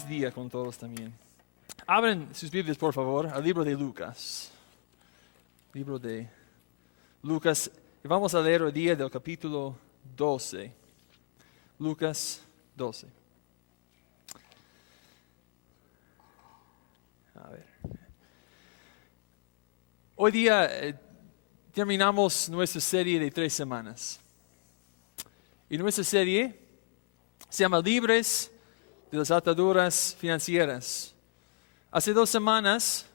feliz día con todos también. Abren sus Biblias, por favor, al libro de Lucas. Libro de Lucas. Y vamos a leer hoy día del capítulo 12. Lucas 12. A ver. Hoy día terminamos nuestra serie de 3 semanas. Y nuestra serie se llama Libres de las ataduras financieras. Hace 2 semanas,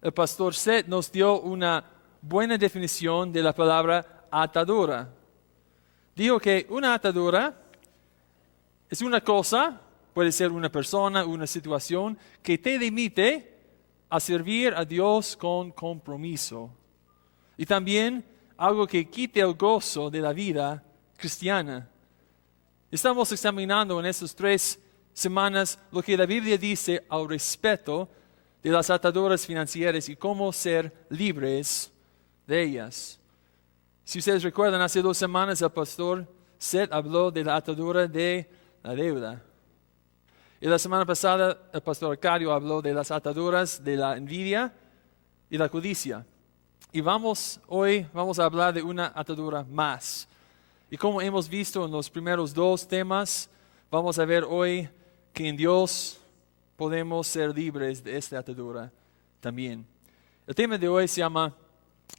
el pastor Seth nos dio una buena definición de la palabra atadura. Dijo que una atadura es una cosa, puede ser una persona, una situación, que te limite a servir a Dios con compromiso. Y también algo que quite el gozo de la vida cristiana. Estamos examinando en estas 3 semanas lo que la Biblia dice al respecto de las ataduras financieras y cómo ser libres de ellas. Si ustedes recuerdan, hace 2 semanas el pastor Seth habló de la atadura de la deuda. Y la semana pasada el pastor Arcadio habló de las ataduras de la envidia y la codicia. Y hoy vamos a hablar de una atadura más. Y como hemos visto en los primeros 2 temas, vamos a ver hoy que en Dios podemos ser libres de esta atadura también. El tema de hoy se llama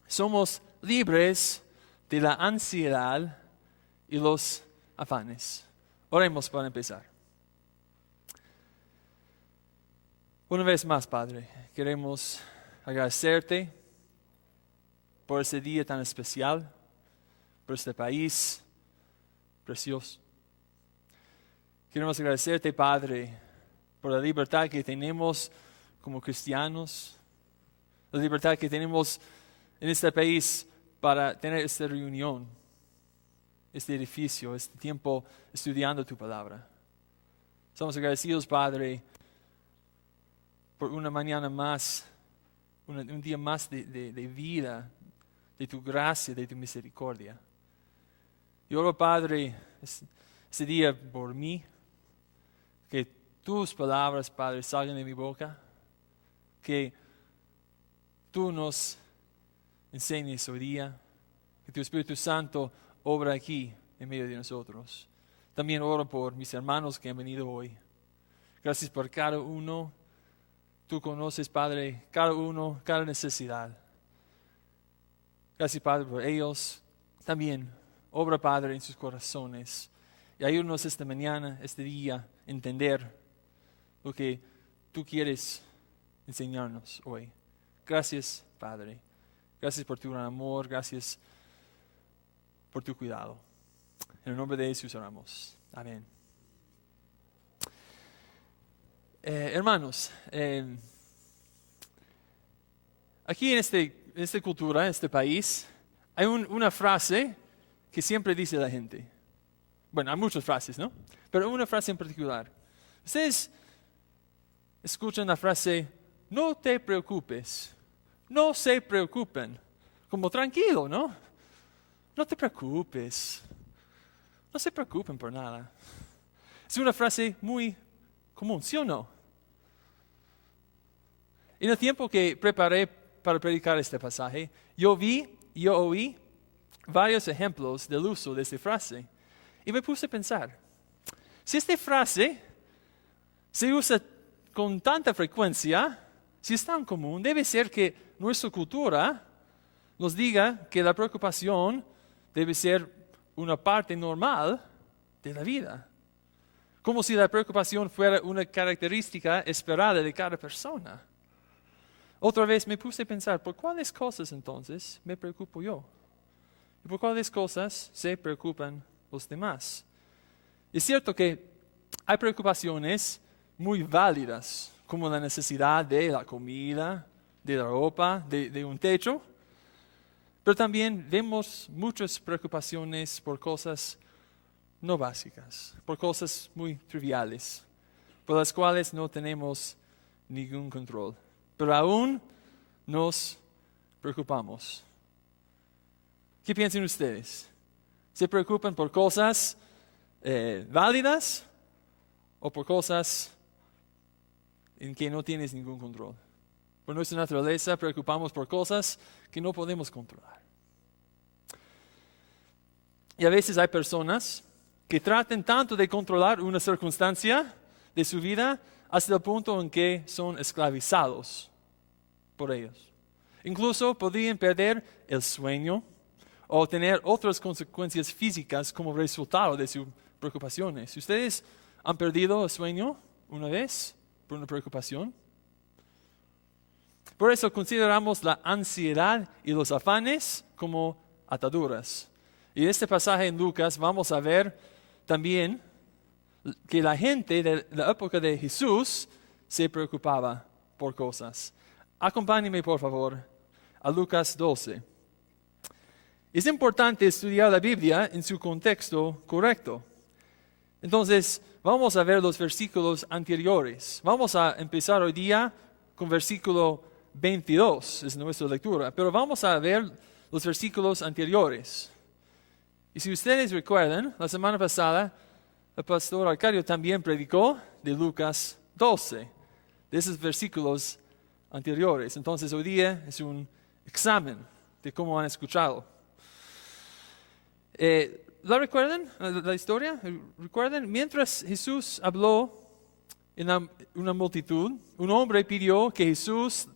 Somos libres de la ansiedad y los afanes. Oremos para empezar. Una vez más, Padre, queremos agradecerte por ese día tan especial, por este país precioso. Queremos agradecerte, Padre, por la libertad que tenemos como cristianos, la libertad que tenemos en este país para tener esta reunión, este edificio, este tiempo estudiando tu palabra. Somos agradecidos, Padre, por una mañana más, un día más de vida, de tu gracia, de tu misericordia. Y oro, Padre, ese día por mí, que tus palabras, Padre, salgan de mi boca, que tú nos enseñes hoy día, que tu Espíritu Santo obra aquí en medio de nosotros. También oro por mis hermanos que han venido hoy. Gracias por cada uno. Tú conoces, Padre, cada uno, cada necesidad. Gracias, Padre, por ellos. También obra, Padre, en sus corazones. Y ayúdanos esta mañana, este día, a entender lo que tú quieres enseñarnos hoy. Gracias, Padre. Gracias por tu gran amor. Gracias por tu cuidado. En el nombre de Jesús oramos. Amén. Hermanos, aquí en esta cultura, en este país, hay una frase que siempre dice la gente. Bueno, hay muchas frases, ¿no? Pero una frase en particular. Ustedes escuchan la frase, no te preocupes, no se preocupen. Como tranquilo, ¿no? No te preocupes, no se preocupen por nada. Es una frase muy común, ¿sí o no? En el tiempo que preparé para predicar este pasaje, yo oí varios ejemplos del uso de esta frase. Y me puse a pensar, si esta frase se usa con tanta frecuencia, si es tan común, debe ser que nuestra cultura nos diga que la preocupación debe ser una parte normal de la vida. Como si la preocupación fuera una característica esperada de cada persona. Otra vez me puse a pensar, ¿por cuáles cosas entonces me preocupo yo? ¿Y por cuáles cosas se preocupan los demás? Es cierto que hay preocupaciones muy válidas, como la necesidad de la comida, de la ropa, de un techo, pero también vemos muchas preocupaciones por cosas no básicas, por cosas muy triviales, por las cuales no tenemos ningún control, pero aún nos preocupamos. ¿Qué piensan ustedes? ¿Se preocupan por cosas válidas o por cosas en que no tienes ningún control. Por nuestra naturaleza preocupamos por cosas que no podemos controlar. Y a veces hay personas que tratan tanto de controlar una circunstancia de su vida hasta el punto en que son esclavizados por ellos. Incluso podrían perder el sueño o tener otras consecuencias físicas como resultado de sus preocupaciones. ¿Ustedes han perdido el sueño una vez por una preocupación? Por eso consideramos la ansiedad y los afanes como ataduras. Y en este pasaje en Lucas vamos a ver también que la gente de la época de Jesús se preocupaba por cosas. Acompáñenme, por favor, a Lucas 12. Es importante estudiar la Biblia en su contexto correcto. Entonces, vamos a ver los versículos anteriores. Vamos a empezar hoy día con versículo 22, es nuestra lectura, pero vamos a ver los versículos anteriores. Y si ustedes recuerdan, la semana pasada, el pastor Arcadio también predicó de Lucas 12, de esos versículos anteriores. Entonces, hoy día es un examen de cómo han escuchado. ¿La recuerdan, la historia? ¿Recuerdan? Mientras Jesús habló en una multitud, un hombre pidió que Jesús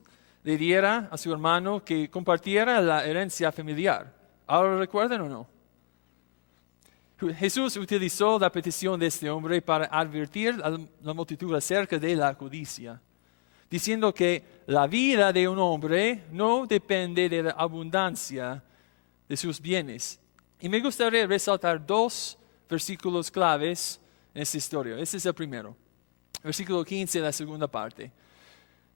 le diera a su hermano que compartiera la herencia familiar. ¿Ahora lo recuerdan o no? Jesús utilizó la petición de este hombre para advertir a la multitud acerca de la codicia, diciendo que la vida de un hombre no depende de la abundancia de sus bienes. Y me gustaría resaltar dos versículos claves en esta historia. Este es el primero. Versículo 15, la segunda parte.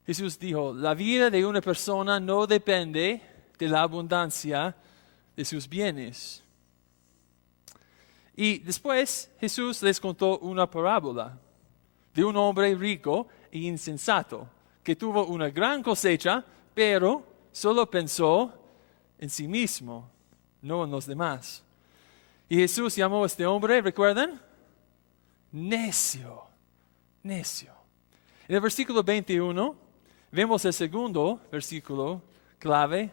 Jesús dijo, la vida de una persona no depende de la abundancia de sus bienes. Y después Jesús les contó una parábola de un hombre rico e insensato que tuvo una gran cosecha, pero solo pensó en sí mismo, no en los demás. Y Jesús llamó a este hombre, ¿recuerdan? Necio. En el versículo 21 vemos el segundo versículo clave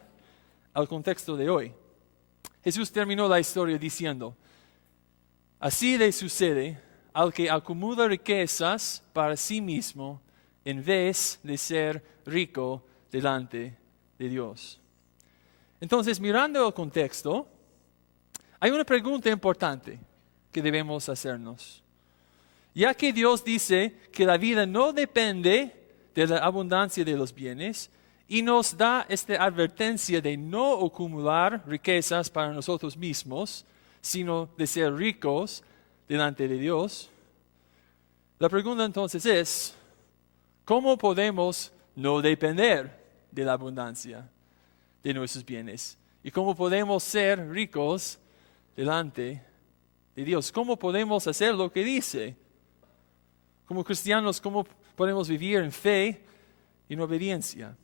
al contexto de hoy. Jesús terminó la historia diciendo, así le sucede al que acumula riquezas para sí mismo en vez de ser rico delante de Dios. Entonces, mirando el contexto, hay una pregunta importante que debemos hacernos. Ya que Dios dice que la vida no depende de la abundancia de los bienes y nos da esta advertencia de no acumular riquezas para nosotros mismos, sino de ser ricos delante de Dios, la pregunta entonces es, ¿cómo podemos no depender de la abundancia de nuestros bienes? ¿Y cómo podemos ser ricos delante de Dios? ¿Cómo podemos hacer lo que dice? Como cristianos, ¿cómo podemos vivir en fe y en obediencia?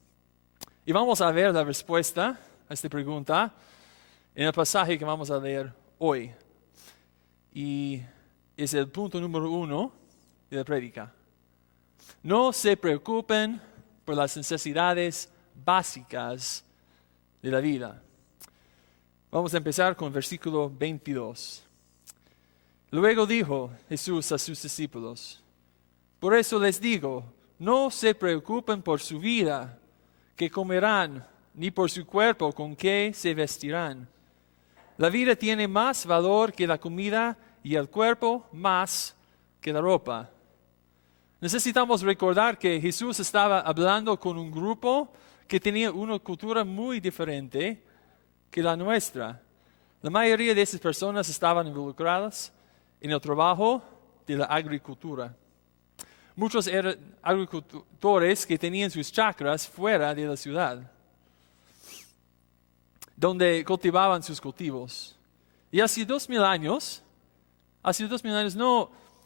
Y vamos a ver la respuesta a esta pregunta en el pasaje que vamos a leer hoy. Y es el punto número 1 de la prédica. No se preocupen por las necesidades básicas de la vida. Vamos a empezar con el versículo 22. Luego dijo Jesús a sus discípulos, por eso les digo, no se preocupen por su vida, que comerán, ni por su cuerpo, con qué se vestirán. La vida tiene más valor que la comida y el cuerpo más que la ropa. Necesitamos recordar que Jesús estaba hablando con un grupo que tenía una cultura muy diferente que la nuestra. La mayoría de esas personas estaban involucradas en el trabajo de la agricultura. Muchos eran agricultores que tenían sus chacras fuera de la ciudad, donde cultivaban sus cultivos. Y hace 2000 años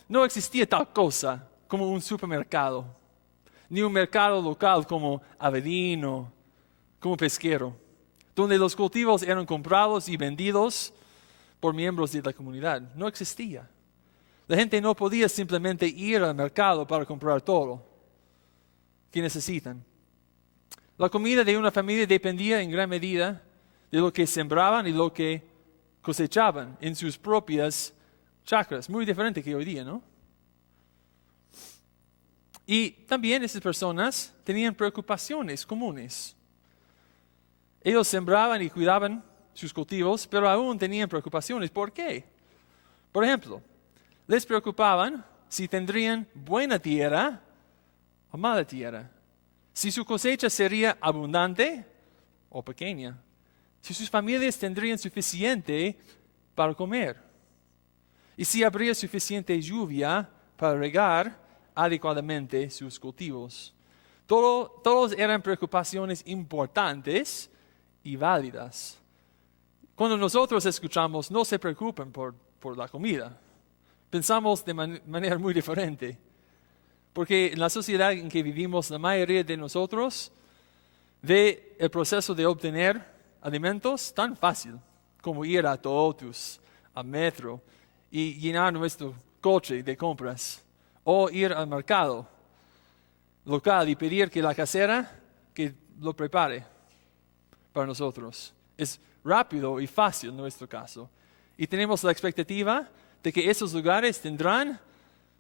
no existía tal cosa como un supermercado, ni un mercado local como Avelino, como Pesquero, donde los cultivos eran comprados y vendidos por miembros de la comunidad. No existía. La gente no podía simplemente ir al mercado para comprar todo. que necesitan. La comida de una familia dependía en gran medida de lo que sembraban y lo que cosechaban en sus propias chacras. Muy diferente que hoy día, ¿no? Y también esas personas tenían preocupaciones comunes. Ellos sembraban y cuidaban sus cultivos, pero aún tenían preocupaciones. ¿Por qué? Por ejemplo, les preocupaban si tendrían buena tierra o mala tierra. Si su cosecha sería abundante o pequeña. Si sus familias tendrían suficiente para comer. Y si habría suficiente lluvia para regar adecuadamente sus cultivos. Todos eran preocupaciones importantes y válidas. Cuando nosotros escuchamos, no se preocupen por la comida, pensamos de manera muy diferente. Porque en la sociedad en que vivimos, la mayoría de nosotros ve el proceso de obtener alimentos tan fácil como ir a Totus, a Metro y llenar nuestro coche de compras. O ir al mercado local y pedir que la casera que lo prepare para nosotros. Es rápido y fácil en nuestro caso. Y tenemos la expectativa de que esos lugares tendrán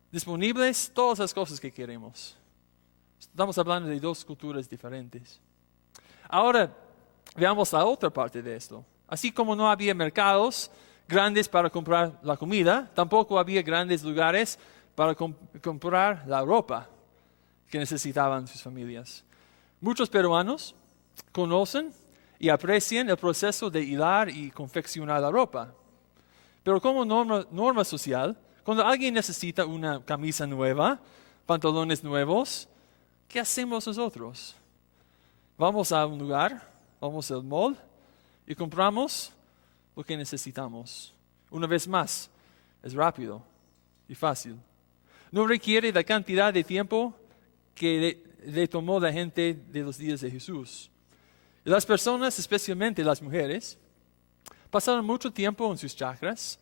disponibles todas las cosas que queremos. Estamos hablando de dos culturas diferentes. Ahora veamos la otra parte de esto. Así como no había mercados grandes para comprar la comida, tampoco había grandes lugares para comprar la ropa que necesitaban sus familias. Muchos peruanos conocen y aprecian el proceso de hilar y confeccionar la ropa. Pero como norma social, cuando alguien necesita una camisa nueva, pantalones nuevos, ¿qué hacemos nosotros? Vamos a un lugar, vamos al mall y compramos lo que necesitamos. Una vez más, es rápido y fácil. No requiere la cantidad de tiempo que le tomó la gente de los días de Jesús. Y las personas, especialmente las mujeres, pasaron mucho tiempo en sus chacras,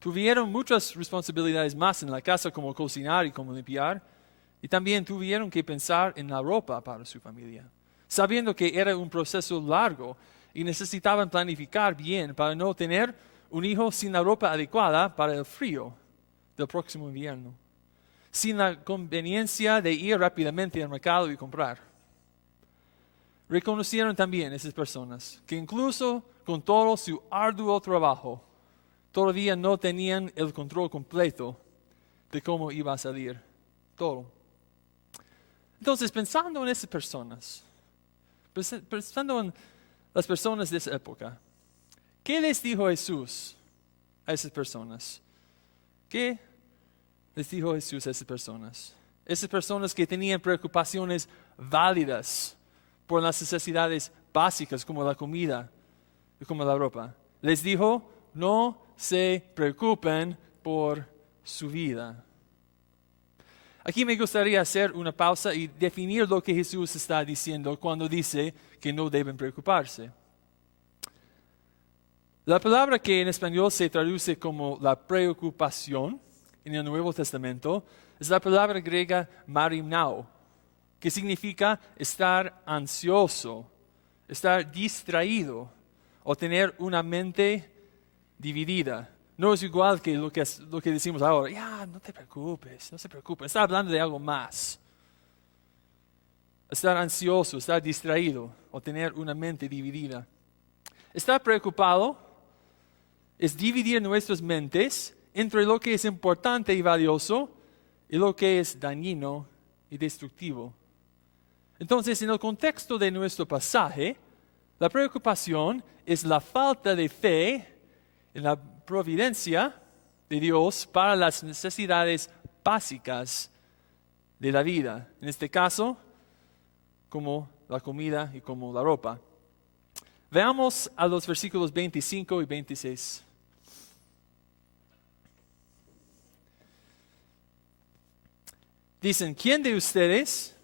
tuvieron muchas responsabilidades más en la casa, como cocinar y como limpiar, y también tuvieron que pensar en la ropa para su familia, sabiendo que era un proceso largo y necesitaban planificar bien para no tener un hijo sin la ropa adecuada para el frío del próximo invierno, sin la conveniencia de ir rápidamente al mercado y comprar. Reconocieron también esas personas que incluso con todo su arduo trabajo, todavía no tenían el control completo de cómo iba a salir todo. Entonces, pensando en esas personas, pensando en las personas de esa época, ¿qué les dijo Jesús a esas personas? ¿Qué les dijo Jesús a esas personas? Esas personas que tenían preocupaciones válidas por las necesidades básicas como la comida y como la ropa. Les dijo, no se preocupen por su vida. Aquí me gustaría hacer una pausa y definir lo que Jesús está diciendo cuando dice que no deben preocuparse. La palabra que en español se traduce como la preocupación en el Nuevo Testamento es la palabra griega marimnao, que significa estar ansioso, estar distraído o tener una mente dividida. No es igual que lo que decimos ahora, ya, no te preocupes, no se preocupe. Está hablando de algo más. Estar ansioso, estar distraído o tener una mente dividida. Estar preocupado es dividir nuestras mentes entre lo que es importante y valioso y lo que es dañino y destructivo. Entonces, en el contexto de nuestro pasaje, la preocupación es la falta de fe en la providencia de Dios para las necesidades básicas de la vida. En este caso, como la comida y como la ropa. Veamos a los versículos 25 y 26. Dicen, ¿quién de ustedes,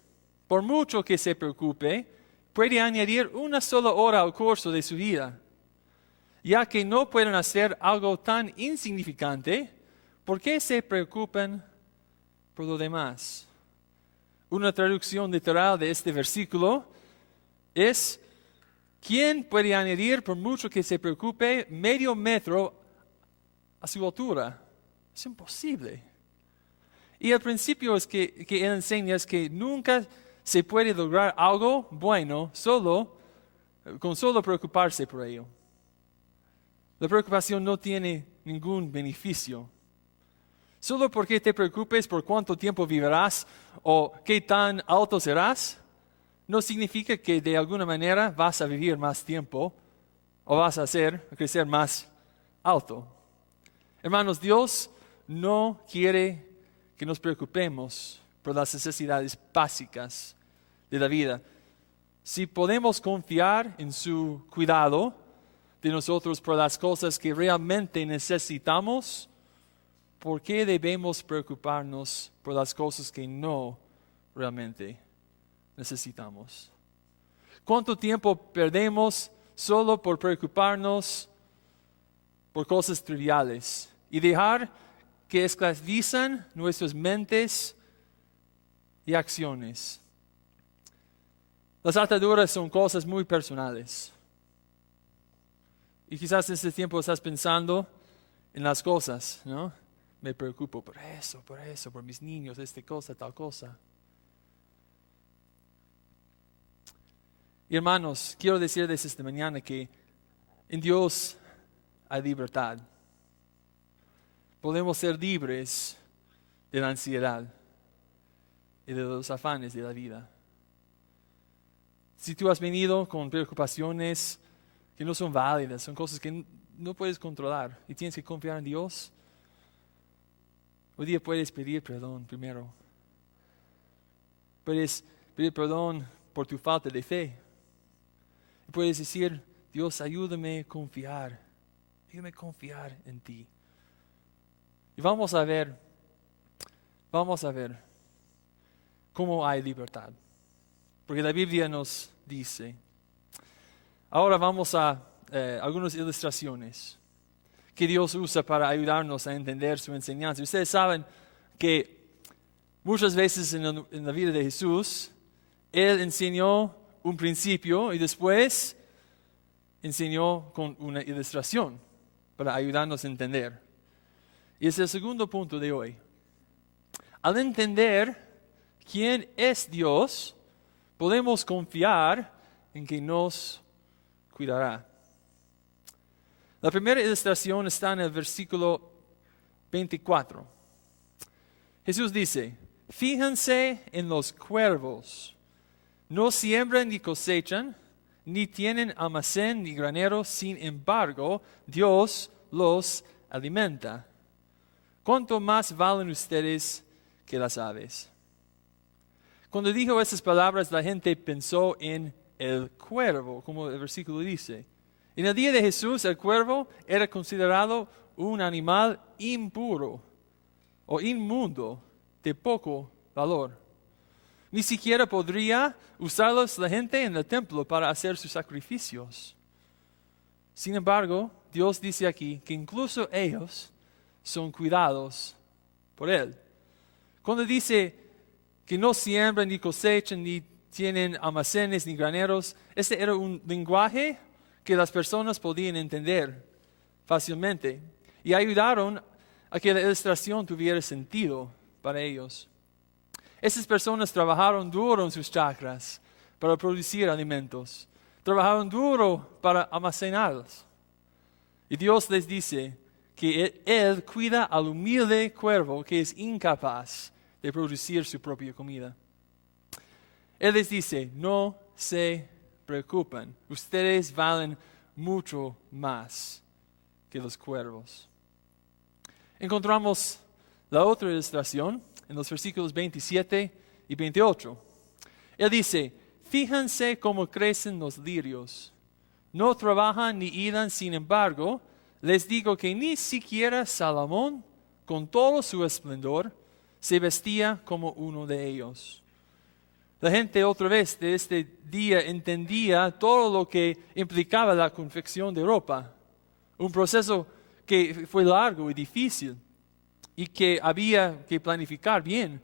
por mucho que se preocupe, puede añadir una sola hora al curso de su vida? Ya que no pueden hacer algo tan insignificante, ¿por qué se preocupan por lo demás? Una traducción literal de este versículo es: ¿quién puede añadir, por mucho que se preocupe, medio metro a su altura? Es imposible. Y el principio es que él enseña es que nunca se puede lograr algo bueno con solo preocuparse por ello. La preocupación no tiene ningún beneficio. Solo porque te preocupes por cuánto tiempo vivirás o qué tan alto serás, no significa que de alguna manera vas a vivir más tiempo o vas a crecer más alto. Hermanos, Dios no quiere que nos preocupemos por las necesidades básicas de la vida. Si podemos confiar en su cuidado de nosotros por las cosas que realmente necesitamos, ¿por qué debemos preocuparnos por las cosas que no realmente necesitamos? ¿Cuánto tiempo perdemos solo por preocuparnos por cosas triviales y dejar que esclavizan nuestras mentes y acciones? Las ataduras son cosas muy personales. Y quizás en este tiempo estás pensando en las cosas, ¿no? Me preocupo por eso, por mis niños, tal cosa. Y hermanos, quiero decirles esta mañana que en Dios hay libertad. Podemos ser libres de la ansiedad y de los afanes de la vida. Si tú has venido con preocupaciones que no son válidas, son cosas que no puedes controlar y tienes que confiar en Dios, hoy día puedes pedir perdón primero. Puedes pedir perdón por tu falta de fe. Y puedes decir: Dios, ayúdame a confiar en ti. Y vamos a ver cómo hay libertad. Porque la Biblia nos dice. Ahora vamos a algunas ilustraciones que Dios usa para ayudarnos a entender su enseñanza. Ustedes saben que muchas veces en la vida de Jesús, Él enseñó un principio y después enseñó con una ilustración para ayudarnos a entender. Y es el segundo punto de hoy. Al entender quién es Dios, podemos confiar en que nos cuidará. La primera ilustración está en el versículo 24. Jesús dice: fíjense en los cuervos. No siembran ni cosechan, ni tienen almacén ni granero, sin embargo, Dios los alimenta. ¿Cuánto más valen ustedes que las aves? Cuando dijo estas palabras, la gente pensó en el cuervo, como el versículo dice. En el día de Jesús, el cuervo era considerado un animal impuro o inmundo, de poco valor. Ni siquiera podría usarlos la gente en el templo para hacer sus sacrificios. Sin embargo, Dios dice aquí que incluso ellos son cuidados por Él. Cuando dice que no siembran ni cosechan ni tienen almacenes ni graneros, este era un lenguaje que las personas podían entender fácilmente y ayudaron a que la ilustración tuviera sentido para ellos. Estas personas trabajaron duro en sus chacras para producir alimentos, trabajaron duro para almacenarlos. Y Dios les dice que Él cuida al humilde cuervo que es incapaz de producir su propia comida. Él les dice: no se preocupen, ustedes valen mucho más que los cuervos. Encontramos la otra ilustración en los versículos 27 y 28. Él dice: fíjense cómo crecen los lirios. No trabajan ni hilan, sin embargo, les digo que ni siquiera Salomón, con todo su esplendor, se vestía como uno de ellos. La gente otra vez de este día entendía todo lo que implicaba la confección de ropa. Un proceso que fue largo y difícil y que había que planificar bien.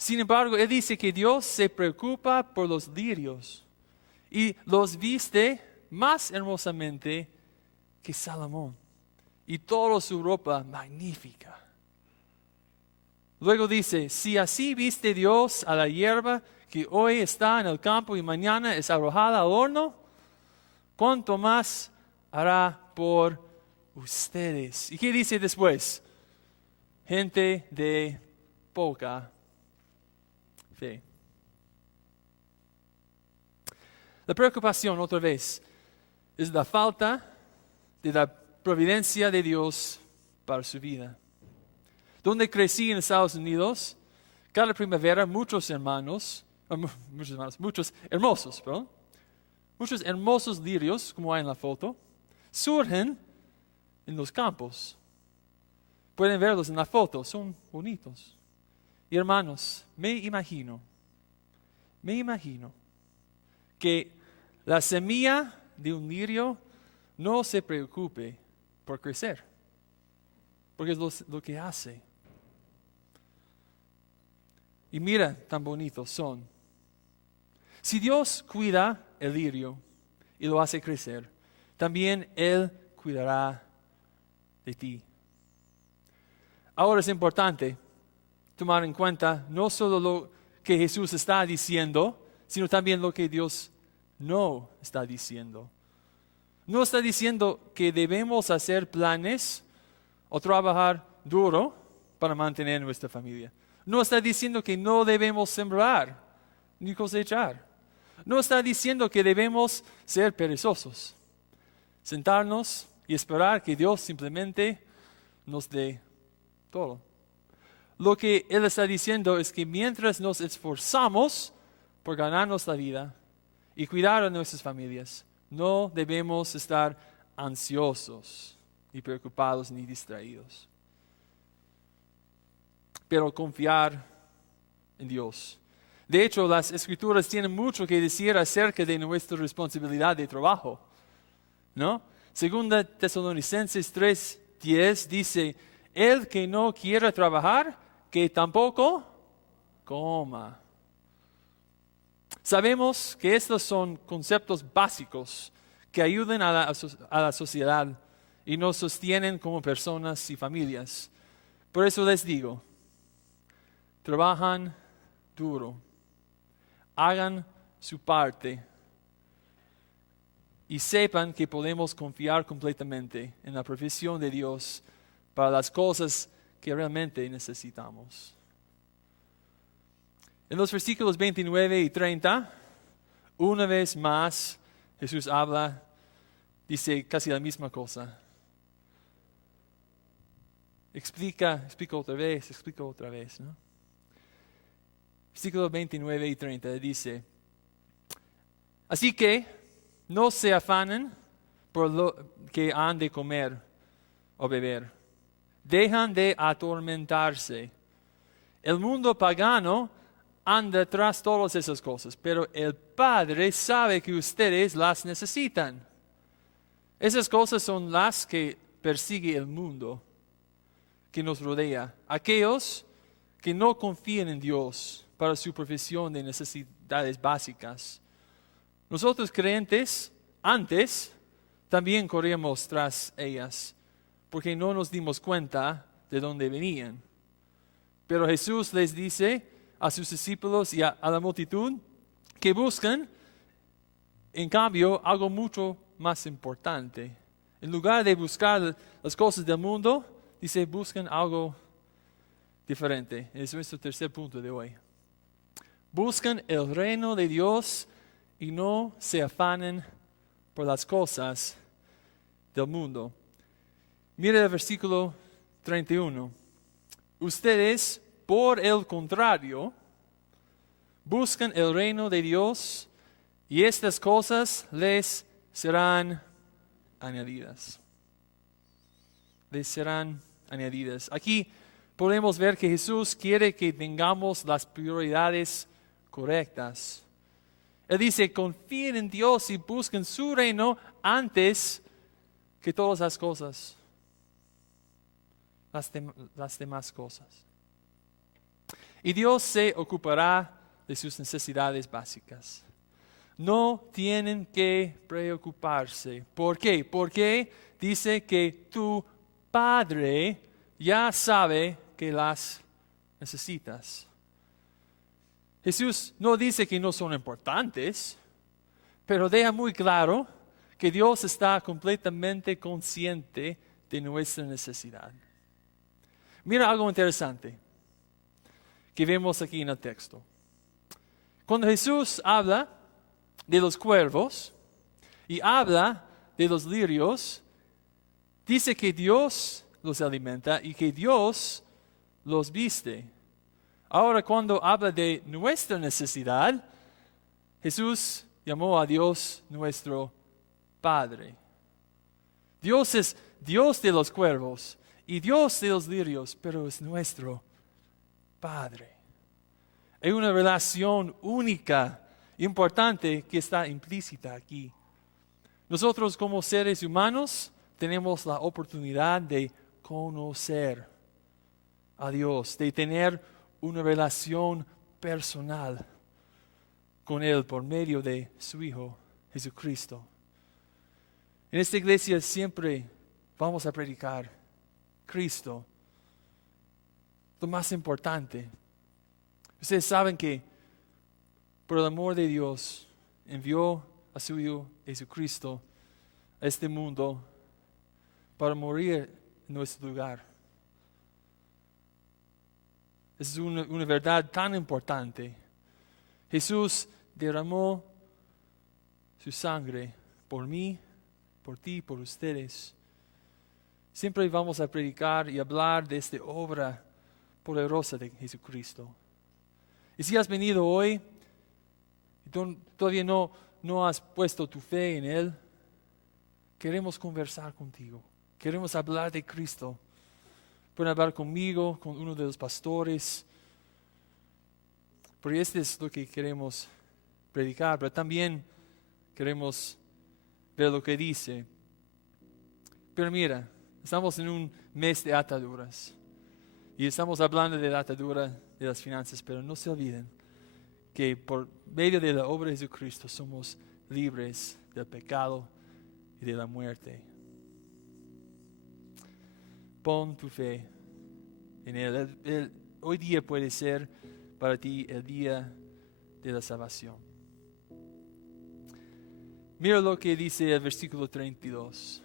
Sin embargo, Él dice que Dios se preocupa por los lirios y los viste más hermosamente que Salomón, y toda su ropa magnífica. Luego dice, si así viste Dios a la hierba que hoy está en el campo y mañana es arrojada al horno, ¿cuánto más hará por ustedes? ¿Y qué dice después? Gente de poca fe. La preocupación, otra vez, es la falta de la providencia de Dios para su vida. Donde crecí en Estados Unidos, cada primavera muchos hermosos lirios, como hay en la foto, surgen en los campos. Pueden verlos en la foto, son bonitos. Y hermanos, me imagino que la semilla de un lirio no se preocupe por crecer, porque es lo que hace. Y mira, tan bonitos son. Si Dios cuida el lirio y lo hace crecer, también Él cuidará de ti. Ahora es importante tomar en cuenta no solo lo que Jesús está diciendo, sino también lo que Dios no está diciendo. No está diciendo que debemos hacer planes o trabajar duro para mantener nuestra familia. No está diciendo que no debemos sembrar ni cosechar. No está diciendo que debemos ser perezosos, sentarnos y esperar que Dios simplemente nos dé todo. Lo que Él está diciendo es que mientras nos esforzamos por ganarnos la vida y cuidar a nuestras familias, no debemos estar ansiosos, ni preocupados, ni distraídos. Pero confiar en Dios. De hecho, las Escrituras tienen mucho que decir acerca de nuestra responsabilidad de trabajo, ¿no? Segunda Tesalonicenses 3:10 dice, el que no quiera trabajar, que tampoco coma. Sabemos que estos son conceptos básicos que ayudan a la sociedad y nos sostienen como personas y familias. Por eso les digo, trabajan duro, hagan su parte y sepan que podemos confiar completamente en la provisión de Dios para las cosas que realmente necesitamos. En los versículos 29 y 30, una vez más, Jesús habla, dice casi la misma cosa. Explica otra vez, ¿no? Versículos 29 y 30 dice, así que no se afanen por lo que han de comer o beber. Dejan de atormentarse. El mundo pagano anda tras todas esas cosas, pero el Padre sabe que ustedes las necesitan. Esas cosas son las que persigue el mundo que nos rodea. Aquellos que no confían en Dios para su provisión de necesidades básicas. Nosotros creyentes, antes, también corríamos tras ellas, porque no nos dimos cuenta de dónde venían. Pero Jesús les dice a sus discípulos y a la multitud que buscan, en cambio, algo mucho más importante. En lugar de buscar las cosas del mundo, dice, buscan algo diferente. Es nuestro tercer punto de hoy. Buscan el reino de Dios y no se afanen por las cosas del mundo. Mira el versículo 31. Ustedes, por el contrario, buscan el reino de Dios y estas cosas les serán añadidas. Les serán añadidas. Aquí podemos ver que Jesús quiere que tengamos las prioridades correctas. Él dice, confíen en Dios y busquen su reino antes que todas las cosas, las demás cosas. Y Dios se ocupará de sus necesidades básicas. No tienen que preocuparse. ¿Por qué? Porque dice que tu Padre ya sabe que las necesitas. Jesús no dice que no son importantes, pero deja muy claro que Dios está completamente consciente de nuestra necesidad. Mira algo interesante que vemos aquí en el texto. Cuando Jesús habla de los cuervos y habla de los lirios, dice que Dios los alimenta y que Dios los viste. Ahora, cuando habla de nuestra necesidad, Jesús llamó a Dios nuestro Padre. Dios es Dios de los cuervos y Dios de los lirios, pero es nuestro Padre. Hay una relación única, importante, que está implícita aquí. Nosotros como seres humanos tenemos la oportunidad de conocer a Dios, de tener una relación personal con Él por medio de su Hijo Jesucristo. En esta iglesia siempre vamos a predicar Cristo, lo más importante. Ustedes saben que por el amor de Dios envió a su Hijo Jesucristo a este mundo para morir en nuestro lugar. Es una verdad tan importante. Jesús derramó su sangre por mí, por ti, por ustedes. Siempre vamos a predicar y hablar de esta obra poderosa de Jesucristo. Y si has venido hoy y todavía no has puesto tu fe en Él, queremos conversar contigo. Queremos hablar de Cristo. Pueden hablar conmigo, con uno de los pastores. Porque este es lo que queremos predicar, pero también queremos ver lo que dice. Pero mira, estamos en un mes de ataduras. Y estamos hablando de la atadura de las finanzas, pero no se olviden que por medio de la obra de Jesucristo somos libres del pecado y de la muerte. Pon tu fe en Él. Hoy día puede ser para ti el día de la salvación. Mira lo que dice el versículo 32.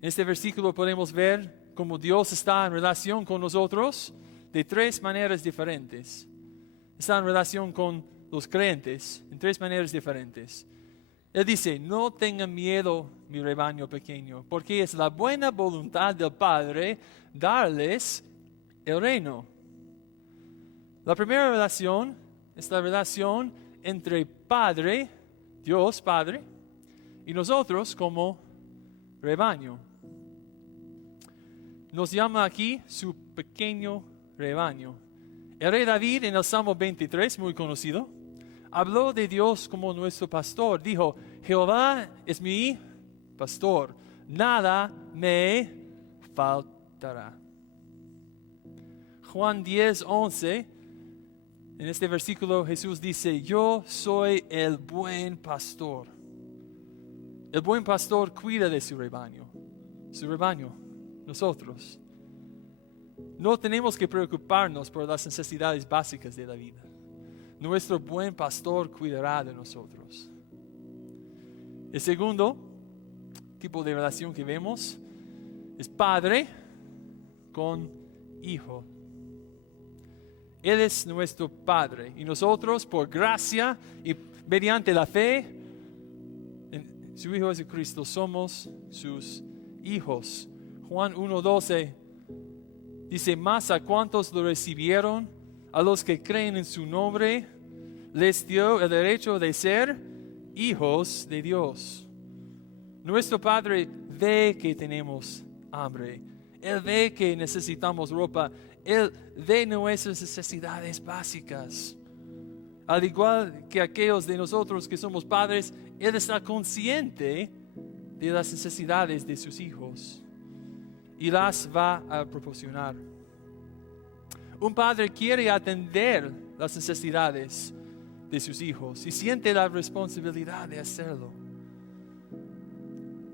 En este versículo podemos ver cómo Dios está en relación con nosotros de tres maneras diferentes. Está en relación con los creyentes en tres maneras diferentes. Él dice, no tengan miedo, mi rebaño pequeño, porque es la buena voluntad del Padre darles el reino. La primera relación es la relación entre Padre, Dios Padre, y nosotros como rebaño. Nos llama aquí su pequeño rebaño. El rey David en el Salmo 23, muy conocido, habló de Dios como nuestro pastor. Dijo, Jehová es mi pastor, nada me faltará. Juan 10:11, en este versículo Jesús dice, yo soy el buen pastor. El buen pastor cuida de su rebaño, nosotros. No tenemos que preocuparnos por las necesidades básicas de la vida. Nuestro buen pastor cuidará de nosotros. El segundo tipo de relación que vemos es padre con hijo. Él es nuestro Padre y nosotros por gracia y mediante la fe en su Hijo Jesucristo somos sus hijos. Juan 1:12 dice, mas a cuantos lo recibieron, a los que creen en su nombre, les dio el derecho de ser hijos de Dios. Nuestro Padre ve que tenemos hambre. Él ve que necesitamos ropa. Él ve nuestras necesidades básicas. Al igual que aquellos de nosotros que somos padres, Él está consciente de las necesidades de sus hijos y las va a proporcionar. Un padre quiere atender las necesidades de sus hijos y siente la responsabilidad de hacerlo.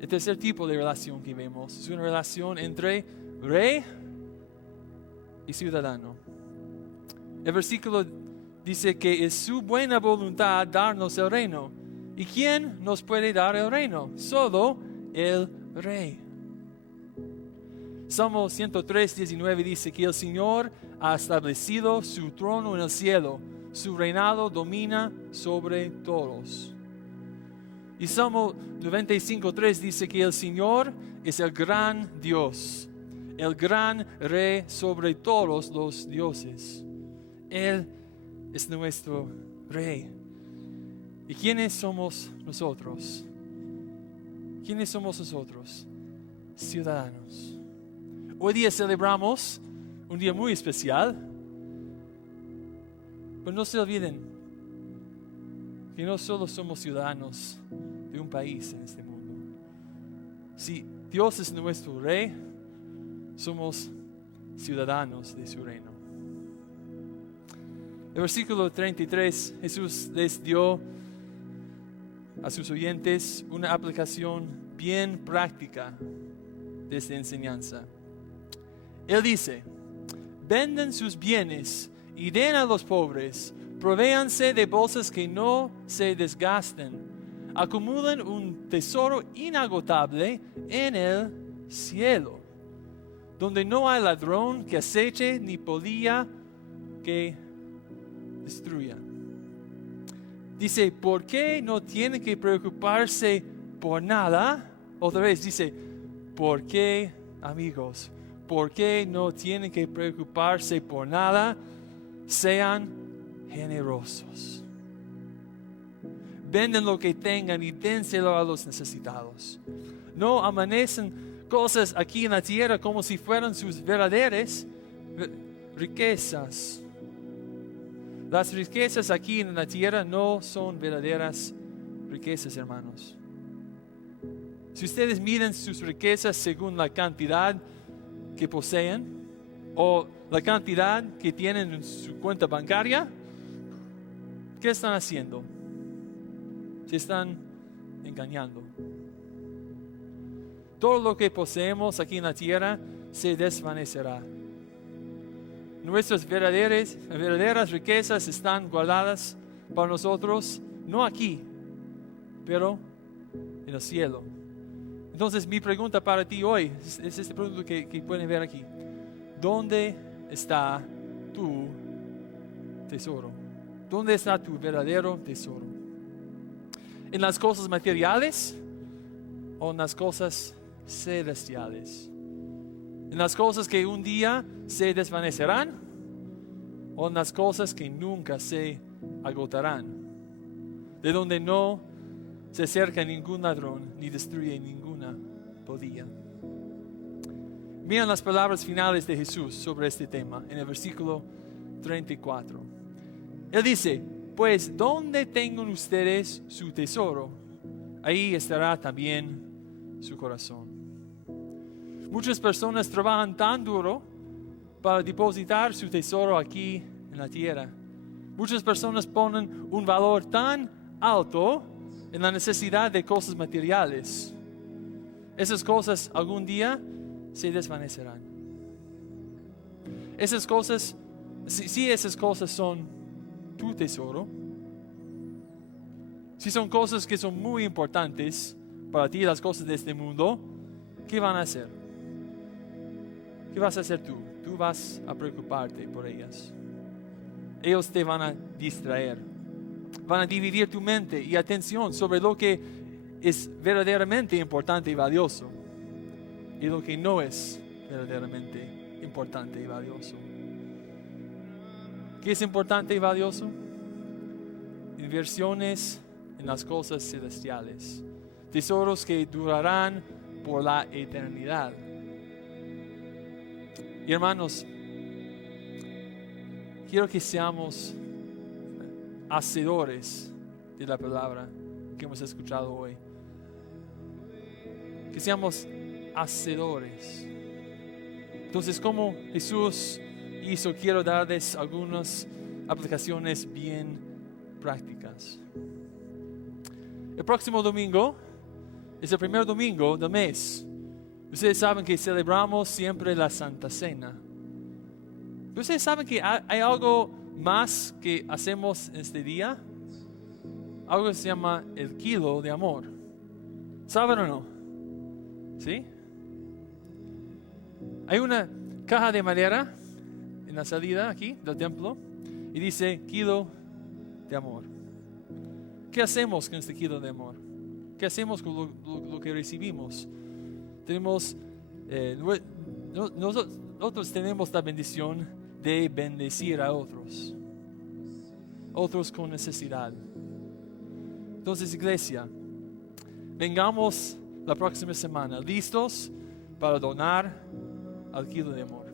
El tercer tipo de relación que vemos es una relación entre rey y ciudadano. El versículo dice que es su buena voluntad darnos el reino. ¿Y quién nos puede dar el reino? Solo el rey. Salmo 103, 19 dice que el Señor ha establecido su trono en el cielo. Su reinado domina sobre todos. Y Salmo 95, 3 dice que el Señor es el gran Dios, el gran rey sobre todos los dioses. Él es nuestro rey. ¿Y quiénes somos nosotros? ¿Quiénes somos nosotros? Ciudadanos. Hoy día celebramos un día muy especial, pero no se olviden que no solo somos ciudadanos de un país en este mundo. Si Dios es nuestro rey, somos ciudadanos de su reino. El versículo 33, Jesús les dio a sus oyentes una aplicación bien práctica de esta enseñanza. Él dice: venden sus bienes y den a los pobres, provéanse de bolsas que no se desgasten, acumulen un tesoro inagotable en el cielo, donde no hay ladrón que aceche ni polilla que destruya. Dice, ¿por qué no tienen que preocuparse por nada? Otra vez dice, ¿por qué, amigos? ¿Por qué no tienen que preocuparse por nada? Sean generosos. Venden lo que tengan y dénselo a los necesitados. No amanecen cosas aquí en la tierra como si fueran sus verdaderas riquezas. Las riquezas aquí en la tierra no son verdaderas riquezas, hermanos. Si ustedes miden sus riquezas según la cantidad que poseen o la cantidad que tienen en su cuenta bancaria, ¿qué están haciendo? Se están engañando. Todo lo que poseemos aquí en la tierra se desvanecerá. Nuestras verdaderas riquezas están guardadas para nosotros, no aquí, pero en el cielo. Entonces mi pregunta para ti hoy es esta pregunta que pueden ver aquí. ¿Dónde está tu tesoro? ¿Dónde está tu verdadero tesoro? ¿En las cosas materiales o en las cosas celestiales? ¿En las cosas que un día se desvanecerán o en las cosas que nunca se agotarán? De donde no se acerca ningún ladrón ni destruye ninguna polilla. Miren las palabras finales de Jesús sobre este tema en el versículo 34. Él dice, pues donde tengan ustedes su tesoro, ahí estará también su corazón. Muchas personas trabajan tan duro para depositar su tesoro aquí en la tierra. Muchas personas ponen un valor tan alto en la necesidad de cosas materiales. Esas cosas algún día se desvanecerán. Esas cosas, si esas cosas son tu tesoro, si son cosas que son muy importantes para ti, las cosas de este mundo, ¿qué van a hacer? ¿Qué vas a hacer tú? Tú vas a preocuparte por ellas. Ellos te van a distraer. Van a dividir tu mente y atención sobre lo que es verdaderamente importante y valioso y lo que no es verdaderamente importante y valioso. ¿Qué es importante y valioso? Inversiones en las cosas celestiales. Tesoros que durarán por la eternidad. Y hermanos, quiero que seamos hacedores de la palabra que hemos escuchado hoy. Que seamos hacedores. Entonces, como Jesús Y eso quiero darles algunas aplicaciones bien prácticas. El próximo domingo es el primer domingo del mes. Ustedes saben que celebramos siempre la Santa Cena. Ustedes saben que hay algo más que hacemos en este día. Algo que se llama el kilo de amor. ¿Saben o no? ¿Sí? Hay una caja de madera en la salida aquí del templo y dice kilo de amor. ¿Qué hacemos con este kilo de amor? ¿Qué hacemos con lo que recibimos? Nosotros tenemos la bendición de bendecir a otros con necesidad. Entonces, iglesia, vengamos la próxima semana listos para donar al kilo de amor.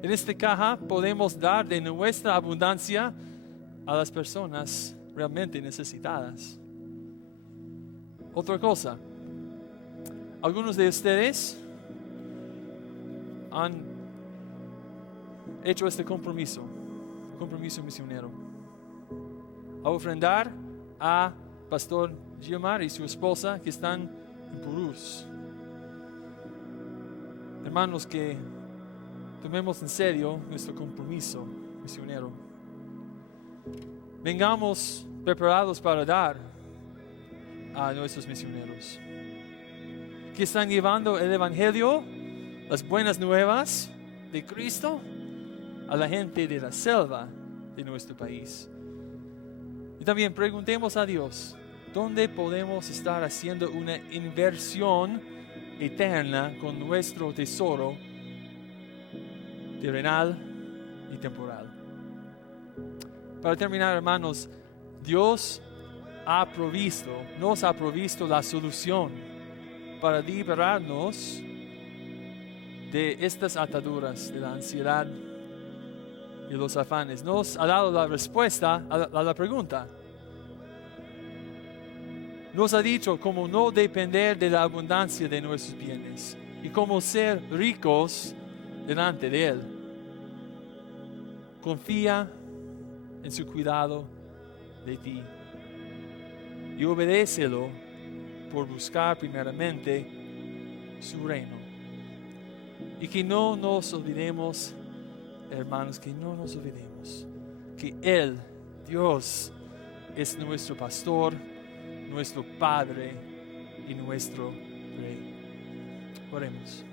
En esta caja podemos dar de nuestra abundancia a las personas realmente necesitadas. Otra cosa, algunos de ustedes han hecho este compromiso misionero, a ofrendar a Pastor Gilmar y su esposa que están en Purús. Hermanos, que tomemos en serio nuestro compromiso misionero. Vengamos preparados para dar a nuestros misioneros que están llevando el Evangelio, las buenas nuevas de Cristo a la gente de la selva de nuestro país. Y también preguntemos a Dios, ¿dónde podemos estar haciendo una inversión eterna con nuestro tesoro terrenal y temporal? Para terminar, hermanos, Dios nos ha provisto la solución para liberarnos de estas ataduras, de la ansiedad y los afanes. Nos ha dado la respuesta a la pregunta. Nos ha dicho cómo no depender de la abundancia de nuestros bienes y cómo ser ricos delante de Él. Confía en su cuidado de ti y obedécelo por buscar primeramente su reino. Y que no nos olvidemos, hermanos, que no nos olvidemos que Él, Dios, es nuestro pastor, nuestro Padre y nuestro Rey. Oremos.